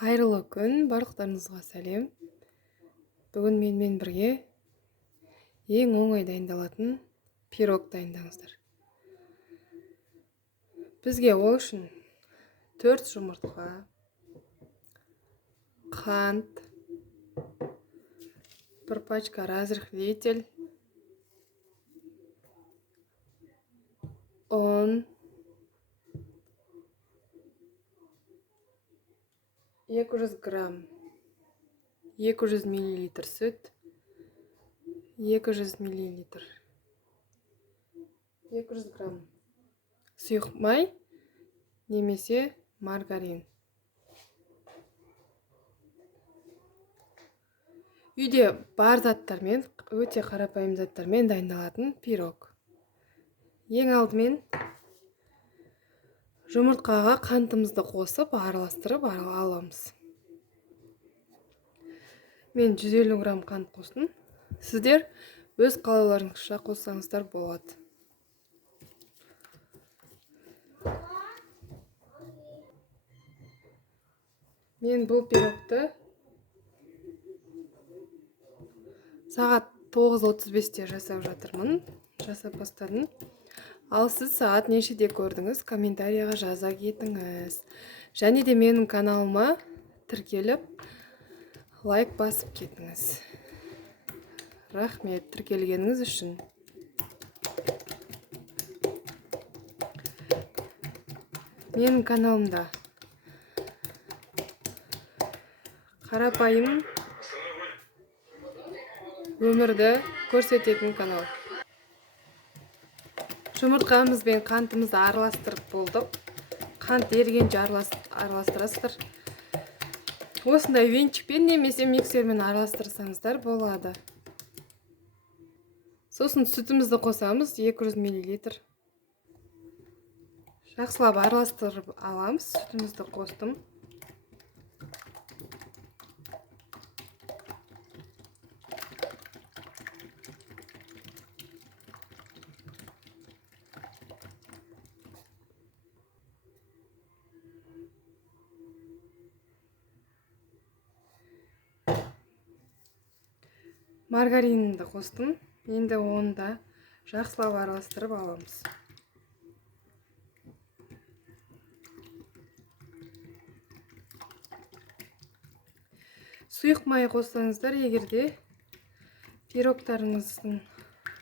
Қайырлы күн, барлықтарыңызға сәлем. Бүгін менімен бірге ең оңай дайындалатын пирог дайындаңыздар. Бізге ол үшін 4 жұмыртқа, қант, 1 пачка разрыхлитель, ұн, 200 грамм 200 мл сүт, 200 мл 200 грамм сұйық май немесе маргарин. Үйде бар заттармен, өте қарапайым заттармен дайындалатын пирог. Ең алдымен жұмыртқаға қантымызды қосып, араластырып аламыз. Мен 150 грамм қант қостым. Сіздер өз қалауларыңызша қоссаңыздар болады. Мен бұл пирогты сағат 9:35-те жасап жатырмын. Жасап бастадым. Ал сіз сағат нешеде көрдіңіз, комментарияға жаза кетіңіз. Және де менің каналыма тіркеліп, лайк басып кетіңіз. Рахмет тіркелгеніңіз үшін. Менің каналымда қарапайым өмірді көрсететін канал. Жұмыртқамыз бен қантымызды араластырып болдық. Қант ерігенше араластырасыздар. Осындай венчикпен немесе миксермен араластырсаңыздар болады. Сосын сүтімізді қосамыз, 200 мл. Жақсылап араластырып аламыз. Сүтімізді қостым. Маргаринді қостым. Енді оны да жақсылап араластырып аламыз. Сұйық май қоссаңыздар, егерде пирогтарыңыздың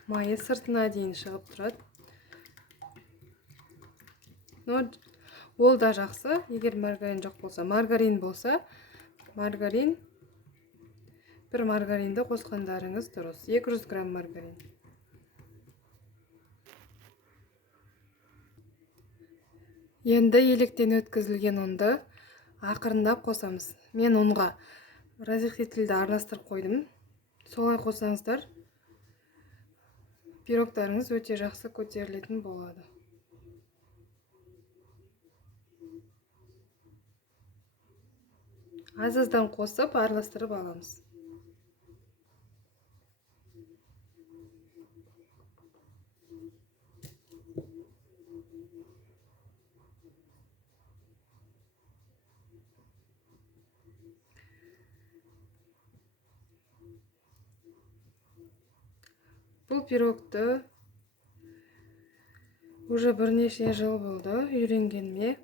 майы сыртына дейін шығып тұрады. Ол да жақсы. Егер маргарин жоқ болса, маргарин болса, бір маргаринді қосқандарыңыз дұрыс. 200 грамм маргарин. Енді електен өткізілген ұнды ақырындап қосамыз. Мен ұнға разрыхлительді араластырып қойдым. Солай қосаңыздар, пирогтарыңыз өте жақсы көтерілетін болады. Аз-аздан қосып, араластырып аламыз. Бұл пирогты уже бірнеше жыл болды үйренгеніме.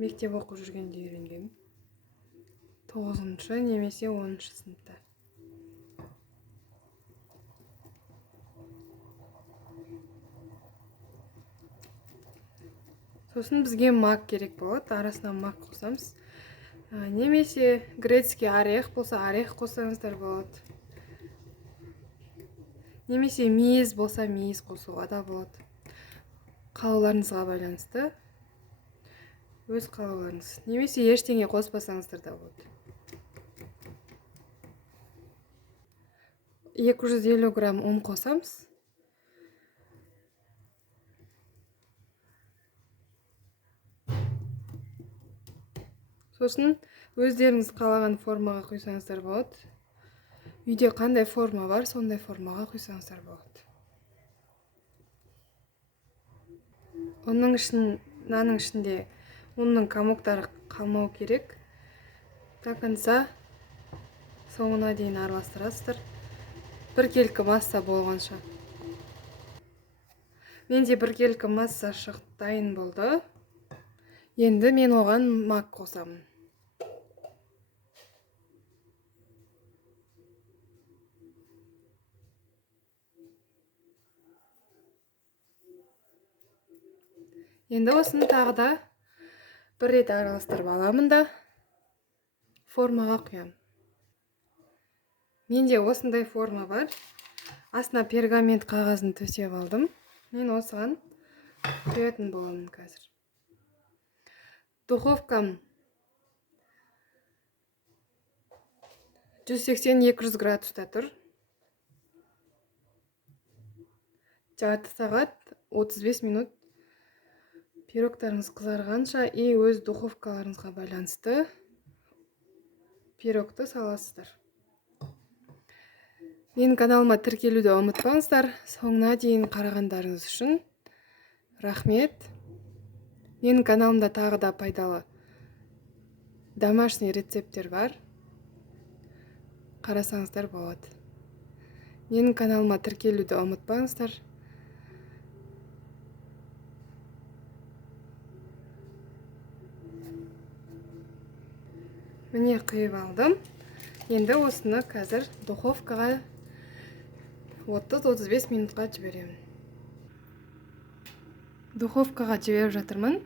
Мектеп оқып жүргенде үйренгенмін. 9-шы немесе 10-шы сыныпта. Сосын бізге мак керек болады. Арасына мак қосамыз. Немесе грецкий орех болса, орех қосаңыздар болады. Немесе мейіз болса, мейіз қосуға да болады. Қалауларыңызға байланысты. Өз қалауларыңыз. Немесе ештеңе қоспасаңыздар да болады. 250 грамм ұн қосамыз. Сосын өздеріңіз қалаған формаға құйсаңыздар болады. Үйде қандай форма бар, сондай формаға құйсаңыздар болады. Наның ішінде ұнның комоктары қалмау керек. до конца соңына дейін араластырасыздар. Біркелкі масса болғанша. Менде біркелкі масса дайын болды. Енді мен оған мак қосамын. Енді осыны тағы да бір рет араластырып аламын да формаға құямын. Менде осындай форма бар. Астына пергамент қағазын төсеп алдым. Мен осыған құятын боламын қазір. Духовкам 180-200 градуста тұр. Жарты сағат 35 минут пирогтарыңыз қызарғанша и өз духовкаларыңызға байланысты пирогты саласыздар. Менің каналыма тіркелуді ұмытпаңыздар. Соңына дейін қарағандарыңыз үшін рахмет. Менің каналымда тағы да пайдалы домашний рецепттер бар. Қарасаңыздар болады. Менің каналыма тіркелуді ұмытпаңыздар. Міне құйып алдым. Енді осыны қазір духовкаға 30-35 минутқа жіберемін. Духовкаға жіберіп жатырмын.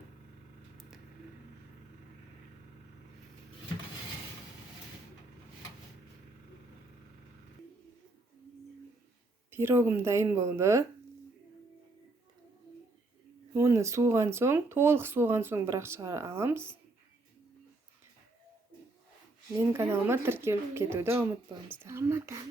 Пирогым дайын болды. Оны суыған соң, толық суыған соң бірақ шығара аламыз. Менің каналыма тіркеліп кетуді ұмытпаңыздар.